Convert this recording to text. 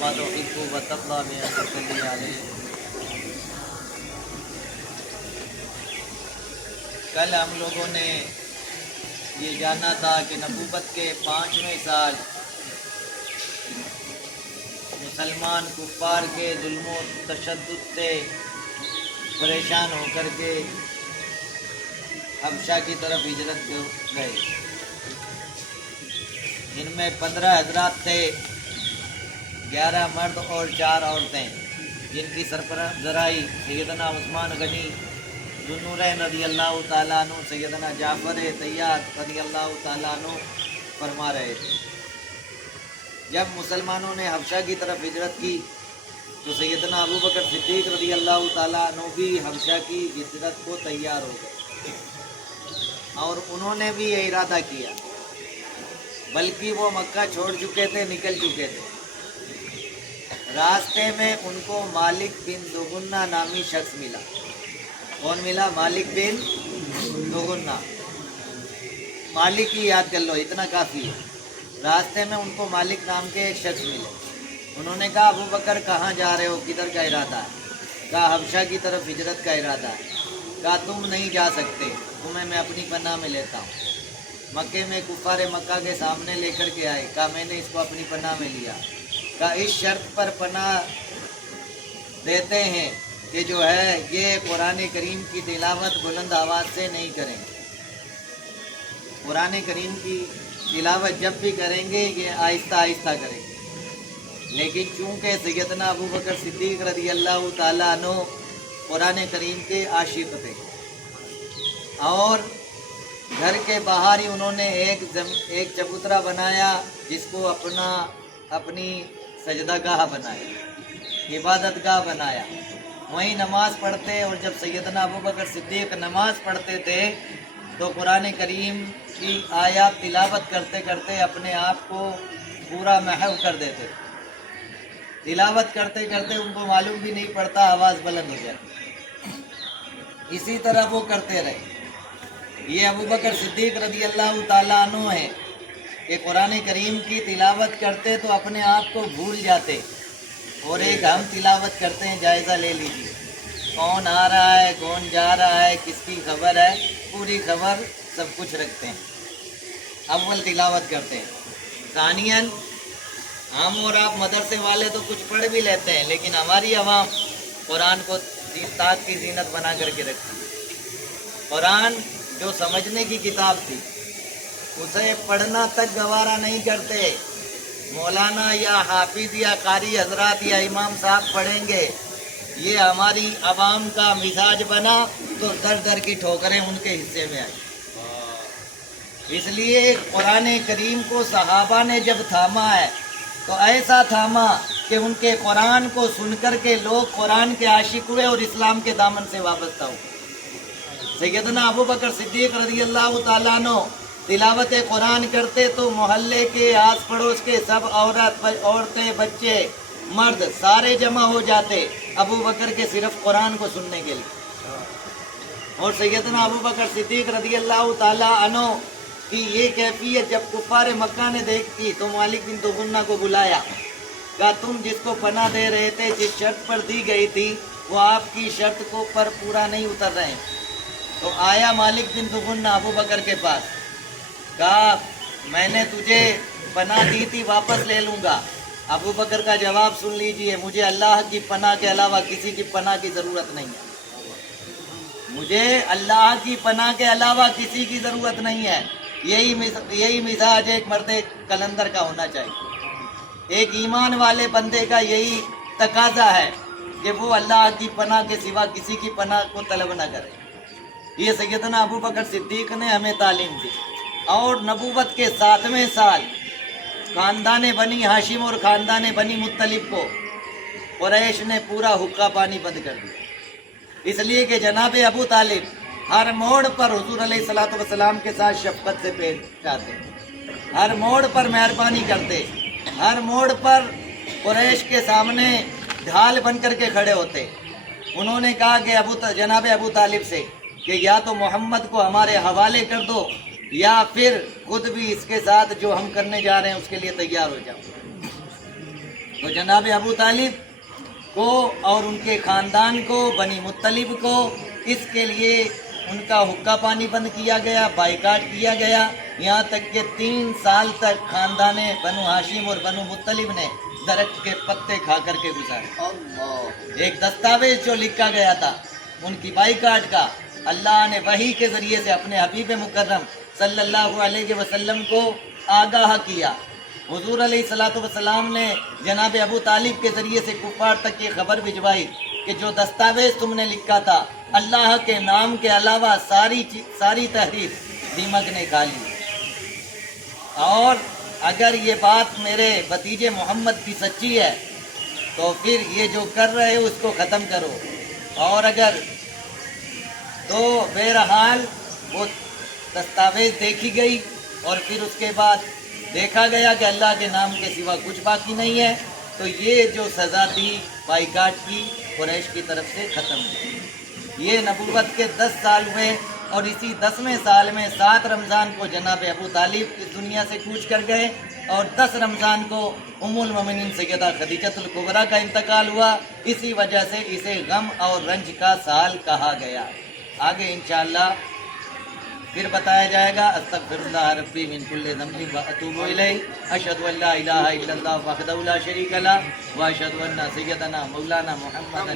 कमा तुहिब्बु व तर्दा में सल्ली अलैहि। कल हम लोगों ने ये जाना था कि नबूवत के 5वें साल मुसलमान कुफ़ार के जुल्म व तशद्दुद से परेशान होकर के हबशा की तरफ हिजरत गए। इनमें 15 हजरात थे, 11 मर्द और 4 औरतें, जिनकी सरबराही सैयदना उस्मान गनी ज़ुन्नूरैन रज़ी अल्लाह ताला अन्हु, सैयदना जाफ़र तैयार रज़ी अल्लाह ताला अन्हु फरमा रहे थे। जब मुसलमानों ने हबशा की तरफ हिजरत की तो सैयदना अबू बकर सिद्दीक़ रज़ी अल्लाह ताला अन्हु भी हबशा की हिजरत को तैयार हो गए और उन्होंने भी ये इरादा किया, बल्कि वो मक्का छोड़ चुके थे, निकल चुके थे। रास्ते में उनको मालिक बिन दुगुन्ना नामी शख्स मिला। कौन मिला? मालिक बिन दुगुन्ना। मालिक ही याद कर लो, इतना काफ़ी है। रास्ते में उनको मालिक नाम के एक शख्स मिले। उन्होंने कहा, अबू बकर कहाँ जा रहे हो, किधर का इरादा है? कहा, हबशा की तरफ हिजरत का इरादा है। कहा, तुम नहीं जा सकते, तुम्हें मैं अपनी पनाह में लेता हूँ। मक्के में कुफ़ार मक्का के सामने लेकर के आए। कहा, मैंने इसको अपनी पनाह में लिया। कहा, इस शर्त पर पनाह देते हैं कि जो है ये कुरान करीम की तिलावत बुलंद आवाज़ से नहीं करेंगे। कुरान करीम की तिलावत जब भी करेंगे ये आहिस्ता आहिस्ता करेंगे। लेकिन चूँकि सैयदना अबू बकर सिद्दीक़ रज़ी अल्लाह ताला अन्हु कुरान करीम के आशिक़ थे और घर के बाहर ही उन्होंने एक चबूतरा बनाया, जिसको अपनी सजदागाह बनाया, इबादत गाह बनाया। वहीं नमाज़ पढ़ते और जब सैयदना अबू बकर सिद्दीक़ नमाज़ पढ़ते थे तो कुरान करीम की आयत तिलावत करते करते अपने आप को पूरा महव कर देते। तिलावत करते करते उनको मालूम भी नहीं पड़ता, आवाज़ बुलंद हो जाती। इसी तरह वो करते रहे। ये अबू बकर सिद्दीक़ रज़ी अल्लाह ताला अन्हु हैं कि कुरान करीम की तिलावत करते तो अपने आप को भूल जाते। और एक हम तिलावत करते हैं, जायज़ा ले लीजिए, कौन आ रहा है, कौन जा रहा है, किसकी खबर है, पूरी खबर सब कुछ रखते हैं। अव्वल तिलावत करते हैं। तानियन हम और आप मदरसे वाले तो कुछ पढ़ भी लेते हैं, लेकिन हमारी आवाम कुरान को ताक की जीनत बना करके रखती है। कुरान जो समझने की किताब थी उसे पढ़ना तक गवारा नहीं करते। मौलाना या हाफिज या कारी हजरात या इमाम साहब पढ़ेंगे, ये हमारी आवाम का मिजाज बना तो दर दर की ठोकरें उनके हिस्से में आई। इसलिए कुरान करीम को सहाबा ने जब थामा है तो ऐसा थामा कि उनके कुरान को सुनकर के लोग कुरान के आशिक हुए और इस्लाम के दामन से वाबस्ता हुए। सैयदना अबू बकर सिद्दीक़ रज़ी अल्लाह ताला अन्हु तिलावत कुरान करते तो मोहल्ले के आस पड़ोस के सब औरतें, बच्चे, मर्द सारे जमा हो जाते अबू बकर के सिर्फ कुरान को सुनने के लिए। और सैयदना अबू बकर सिद्दीक़ रज़ी अल्लाह ताला अन्हु कि ये कैफियत जब कुफ़ार मक्का ने देखी तो मालिक बिन दुगुन्ना को बुलाया। कहा, तुम जिसको पनाह दे रहे थे, जिस शर्त पर दी गई थी, वो आपकी शर्त को पर पूरा नहीं उतर रहे। तो आया मालिक बिन दुगुन्ना अबू बकर के पास। कहा, मैंने तुझे पनाह दी थी, वापस ले लूँगा। अबू बकर का जवाब सुन लीजिए, मुझे अल्लाह की पनाह के अलावा किसी की पनाह की ज़रूरत नहीं है। मुझे अल्लाह की पनाह के अलावा किसी की ज़रूरत नहीं है। यही मिजाज एक मर्द कलंदर का होना चाहिए। एक ईमान वाले बंदे का यही तकाजा है कि वो अल्लाह की पनाह के सिवा किसी की पनाह को तलब न करे। ये सैयदना अबू बकर सिद्दीक़ ने हमें तालीम दी। और नबूवत के 7वें साल ख़ानदान बनी हाशिम और ख़ानदान बनी मुत्तलिब को कुरैश ने पूरा हुक्का पानी बंद कर दिया। इसलिए कि जनाब अबू तालिब हर मोड़ पर हुजूर अलैहिस्सलातु वस्सलाम के साथ शफ़क़त से पेश आते, हर मोड़ पर मेहरबानी करते, हर मोड़ पर कुरैश के सामने ढाल बन कर के खड़े होते। उन्होंने कहा कि जनाब अबू तालिब से कि या तो मोहम्मद को हमारे हवाले कर दो या फिर खुद भी इसके साथ जो हम करने जा रहे हैं उसके लिए तैयार हो जाओ। تو جناب ابو طالب کو اور ان کے خاندان کو، بنی مطلب کو، اس کے لیے ان کا حقہ پانی بند کیا گیا، بائیکاٹ کیا گیا، یہاں تک کہ 3 سال تک خاندان بنو ہاشم اور بنو مطلب نے درخت کے پتے کھا کر کے گزارے۔ ایک دستاویز جو لکھا گیا تھا ان کی بائیکاٹ کا، اللہ نے وحی کے ذریعے سے اپنے حبیب مکرم صلی اللہ علیہ وسلم کو آگاہ کیا۔ حضور علیہ الصلوۃ والسلام نے جناب ابو طالب کے ذریعے سے کفار تک یہ خبر بھجوائی کہ جو دستاویز تم نے لکھا تھا، اللہ کے نام کے علاوہ ساری تحریر دیمک نے کھا لی، اور اگر یہ بات میرے بھتیجے محمد کی سچی ہے تو پھر یہ جو کر رہے ہو اس کو ختم کرو۔ اور اگر تو بہرحال وہ دستاویز دیکھی گئی، اور پھر اس کے بعد دیکھا گیا کہ اللہ کے نام کے سوا کچھ باقی نہیں ہے، تو یہ جو سزا تھی بائیکاٹ کی قریش کی طرف سے ختم ہوئی۔ یہ نبوت کے 10 سال ہوئے، اور اسی 10ویں سال میں 7 رمضان کو جناب ابو طالب اس دنیا سے کوچ کر گئے، اور 10 رمضان کو ام المومنین سیدہ خدیجۃ الکبریٰ کا انتقال ہوا۔ اسی وجہ سے اسے غم اور رنج کا سال کہا گیا۔ آگے انشاءاللہ پھر بتایا جائے گا۔ استغفر اللہ ربی من کل ذنب واتوب الیہ، اشہد ان لا الہ الا اللہ وحدہ لا شریک لہ، واشہد ان سیدنا مولانا محمد